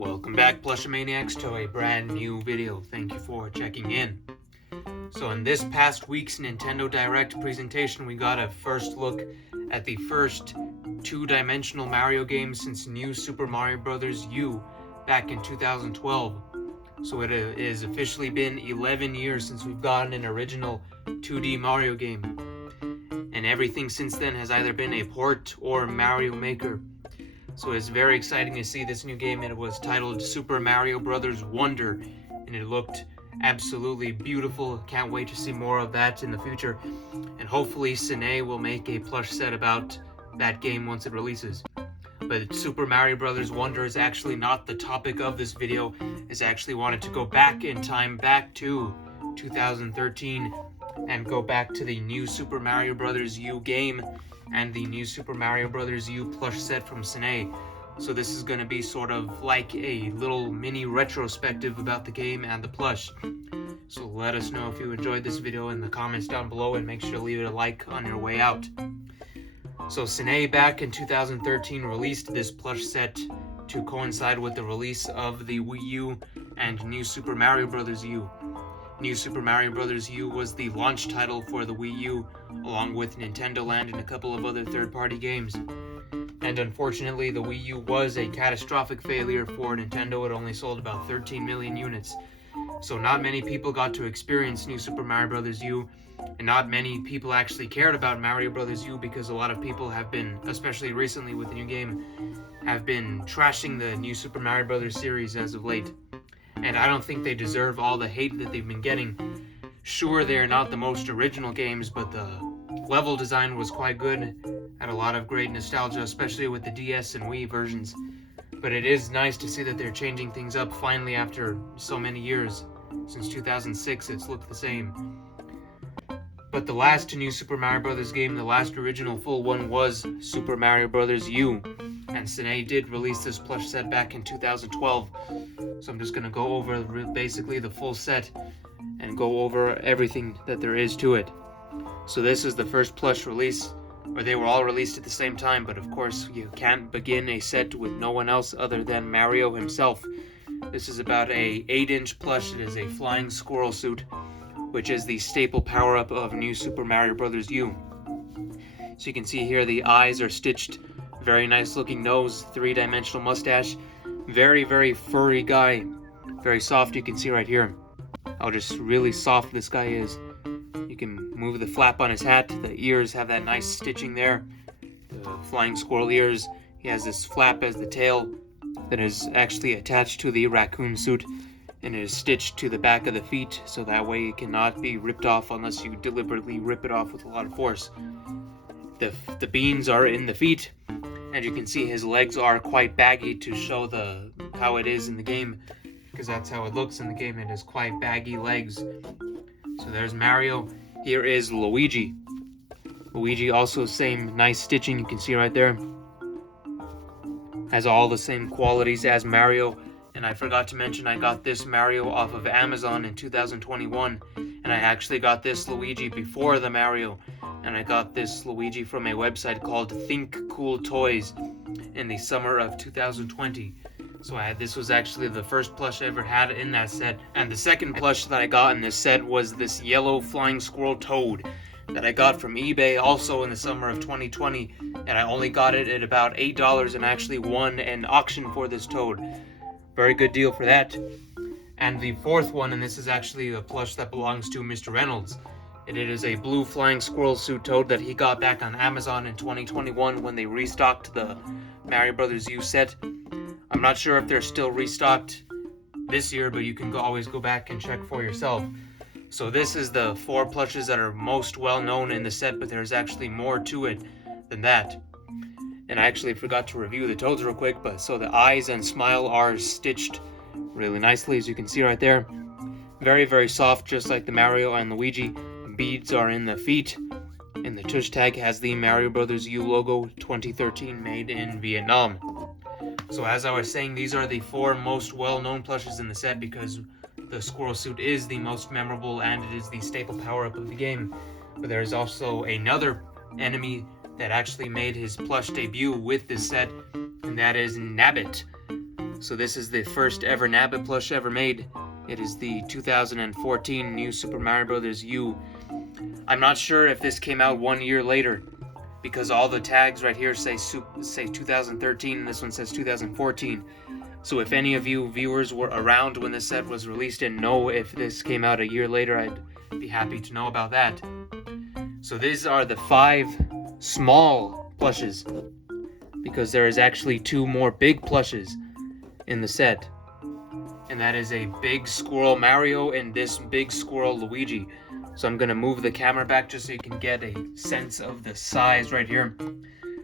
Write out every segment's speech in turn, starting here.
Welcome back, Plushomaniacs, to a brand new video. Thank you for checking in. So in this past week's Nintendo Direct presentation, we got a first look at the first two-dimensional Mario game since New Super Mario Bros. U back in 2012. So it has officially been 11 years since we've gotten an original 2D Mario game. And everything since then has either been a port or Mario Maker. So it's very exciting to see this new game. It was titled Super Mario Bros. Wonder, and it looked absolutely beautiful. Can't wait to see more of that in the future. And hopefully Sine will make a plush set about that game once it releases. But Super Mario Bros. Wonder is actually not the topic of this video. I actually wanted to go back in time, back to 2013, and go back to the new Super Mario Bros. U game and the new Super Mario Bros. U plush set from Sine. So this is going to be sort of like a little mini retrospective about the game and the plush. So let us know if you enjoyed this video in the comments down below, and make sure to leave it a like on your way out. So Sine back in 2013 released this plush set to coincide with the release of the Wii U and New Super Mario Bros. U. New Super Mario Bros. U was the launch title for the Wii U, along with Nintendo Land and a couple of other third-party games. And unfortunately, the Wii U was a catastrophic failure for Nintendo. It only sold about 13 million units. So not many people got to experience New Super Mario Bros. U, and not many people actually cared about Mario Bros. U, because a lot of people have been, especially recently with the new game, have been trashing the New Super Mario Bros. Series as of late. And I don't think they deserve all the hate that they've been getting. Sure, they're not the most original games, but the level design was quite good. Had a lot of great nostalgia, especially with the DS and Wii versions. But it is nice to see that they're changing things up finally after so many years. Since 2006, it's looked the same. But the last New Super Mario Bros. Game, the last original full one, was Super Mario Bros. U. And Sine did release this plush set back in 2012. So I'm just going to go over basically the full set and go over everything that there is to it. So this is the first plush release, or they were all released at the same time, but of course you can't begin a set with no one else other than Mario himself. This is about a 8-inch plush. It is a flying squirrel suit, which is the staple power-up of New Super Mario Bros. U. So you can see here the eyes are stitched, very nice looking nose, 3-dimensional mustache, very, very furry guy, very soft. You can see right here how just really soft this guy is. You can move the flap on his hat. The ears have that nice stitching there. The flying squirrel ears. He has this flap as the tail that is actually attached to the raccoon suit, and it is stitched to the back of the feet, so that way it cannot be ripped off unless you deliberately rip it off with a lot of force. The beans are in the feet, and you can see his legs are quite baggy to show how it is in the game, because that's how it looks in the game. It is quite baggy legs. So there's Mario. Here is Luigi. Luigi also same nice stitching, you can see right there. Has all the same qualities as Mario. And I forgot to mention, I got this Mario off of Amazon in 2021, and I actually got this Luigi before the Mario, and I got this Luigi from a website called Think Cool Toys in the summer of 2020. So this was actually the first plush I ever had in that set. And the second plush that I got in this set was this yellow flying squirrel Toad that I got from eBay also in the summer of 2020, and I only got it at about $8 and actually won an auction for this Toad. Very good deal for that. And the fourth one, and this is actually a plush that belongs to Mr. Reynolds. It is a blue flying squirrel suit Toad that he got back on Amazon in 2021 when they restocked the Mario Bros. U set. I'm not sure if they're still restocked this year, but you can always go back and check for yourself. So this is the 4 plushes that are most well known in the set, but there's actually more to it than that. And I actually forgot to review the Toads real quick, but so the eyes and smile are stitched really nicely, as you can see right there. Very, very soft, just like the Mario and Luigi. Beads are in the feet, and the tush tag has the Mario Bros. U logo, 2013, made in Vietnam. So as I was saying, these are the 4 most well-known plushes in the set because the squirrel suit is the most memorable and it is the staple power-up of the game. But there is also another enemy that actually made his plush debut with this set, and that is Nabbit. So this is the first ever Nabbit plush ever made. It is the 2014 New Super Mario Bros. U. I'm not sure if this came out 1 year later, because all the tags right here say 2013 and this one says 2014. So if any of you viewers were around when this set was released and know if this came out a year later, I'd be happy to know about that. So these are the 5 small plushes, because there is actually 2 more big plushes in the set. And that is a big squirrel Mario and this big squirrel Luigi. So I'm gonna move the camera back just so you can get a sense of the size right here.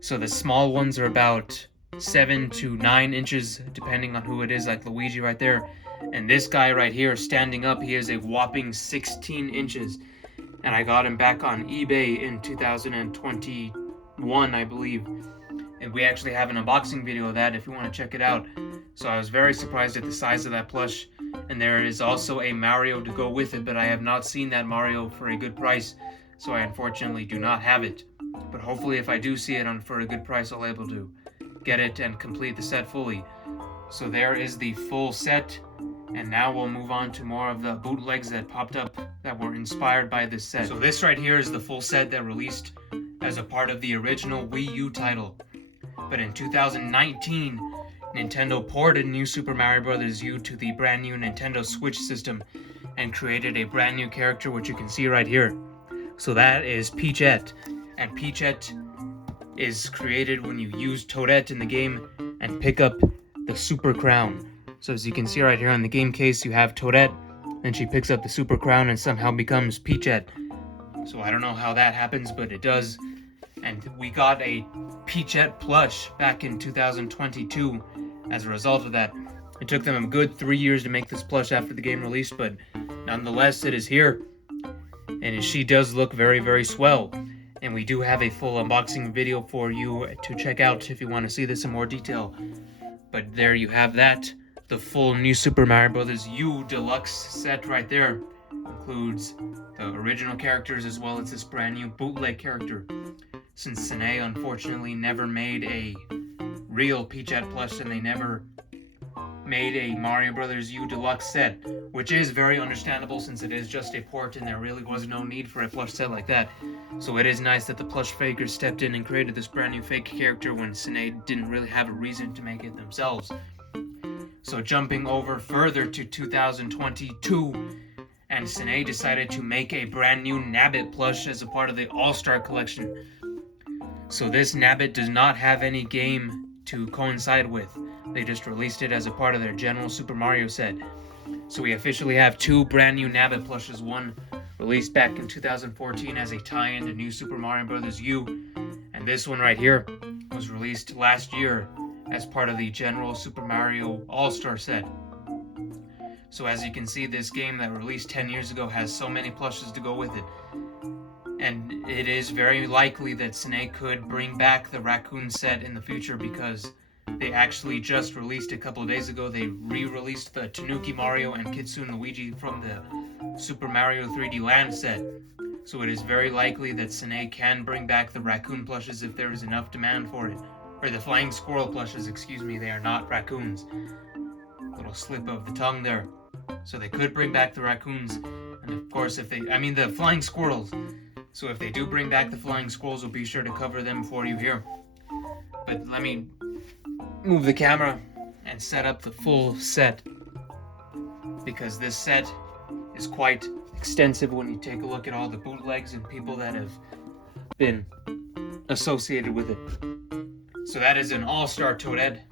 So the small ones are about 7 to 9 inches, depending on who it is, like Luigi right there. And this guy right here, standing up, he is a whopping 16 inches. And I got him back on eBay in 2021, I believe. And we actually have an unboxing video of that if you want to check it out. So I was very surprised at the size of that plush. And there is also a Mario to go with it, but I have not seen that Mario for a good price, so I unfortunately do not have it. But hopefully if I do see it for a good price, I'll be able to get it and complete the set fully. So there is the full set, and now we'll move on to more of the bootlegs that popped up that were inspired by this set. So this right here is the full set that released as a part of the original Wii U title. But in 2019, Nintendo ported New Super Mario Bros. U to the brand new Nintendo Switch system and created a brand new character, which you can see right here. So that is Peachette. And Peachette is created when you use Toadette in the game and pick up the Super Crown. So as you can see right here on the game case, you have Toadette, and she picks up the Super Crown and somehow becomes Peachette. So I don't know how that happens, but it does. And we got a Peachette plush back in 2022 as a result of that. It took them a good 3 years to make this plush after the game released, but nonetheless it is here. And she does look very, very swell. And we do have a full unboxing video for you to check out if you want to see this in more detail. But there you have that. The full New Super Mario Bros. U Deluxe set right there. Includes the original characters as well as this brand new bootleg character. Since Sine unfortunately never made a real Peachette plush and they never made a Mario Bros. U Deluxe set, which is very understandable since it is just a port and there really was no need for a plush set like that. So it is nice that the plush fakers stepped in and created this brand new fake character when Sine didn't really have a reason to make it themselves. So jumping over further to 2022, and Sine decided to make a brand new Nabbit plush as a part of the All-Star collection. So this Nabbit does not have any game to coincide with. They just released it as a part of their general Super Mario set. So we officially have 2 brand new Nabbit plushes. One released back in 2014 as a tie-in to New Super Mario Bros. U. And this one right here was released last year as part of the general Super Mario All-Star set. So as you can see, this game that released 10 years ago has so many plushes to go with it. And it is very likely that Sine could bring back the raccoon set in the future, because they actually just released a couple of days ago, they re-released the Tanuki Mario and Kitsune Luigi from the Super Mario 3D Land set. So it is very likely that Sine can bring back the raccoon plushes if there is enough demand for it. Or the flying squirrel plushes, excuse me, they are not raccoons. Little slip of the tongue there. So they could bring back the raccoons, and of course the flying squirrels. So if they do bring back the flying squirrels, we'll be sure to cover them for you here. But let me move the camera and set up the full set, because this set is quite extensive when you take a look at all the bootlegs and people that have been associated with it. So that is an all-star Toadette.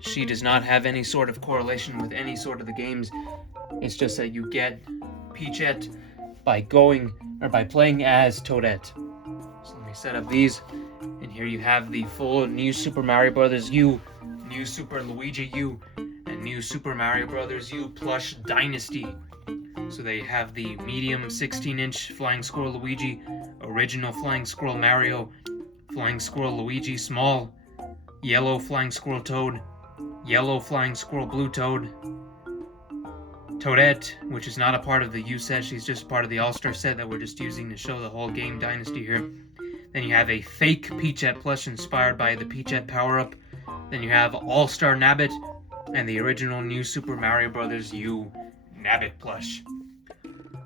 She does not have any sort of correlation with any sort of the games. It's just that you get Peachette by playing as Toadette. So let me set up these, and here you have the full New Super Mario Bros. U, New Super Luigi U, and New Super Mario Bros. U Plush Dynasty. So they have the medium 16-inch Flying Squirrel Luigi, original Flying Squirrel Mario, Flying Squirrel Luigi Small, yellow Flying Squirrel Toad, yellow Flying Squirrel Blue Toad, Toadette, which is not a part of the U set, she's just part of the All-Star set that we're just using to show the whole game dynasty here. Then you have a fake Peachette plush inspired by the Peachette power-up. Then you have All-Star Nabbit, and the original New Super Mario Bros. U Nabbit plush.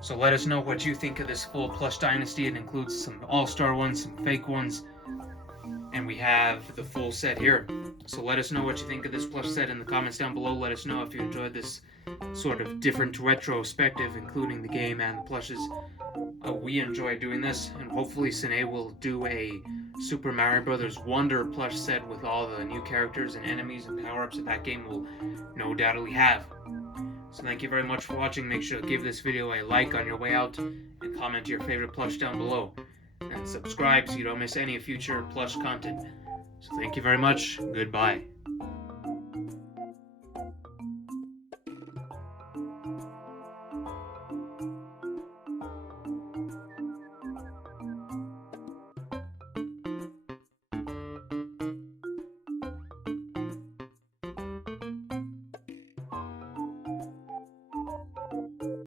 So let us know what you think of this full plush dynasty. It includes some all-star ones, some fake ones, and we have the full set here. So let us know what you think of this plush set in the comments down below. Let us know if you enjoyed this sort of different retrospective, including the game and the plushes. We enjoy doing this, and hopefully Sine will do a Super Mario Bros. Wonder plush set with all the new characters and enemies and power-ups that game will no doubtly have. So thank you very much for watching. Make sure to give this video a like on your way out, and comment your favorite plush down below. And subscribe so you don't miss any future plush content. So thank you very much. Goodbye.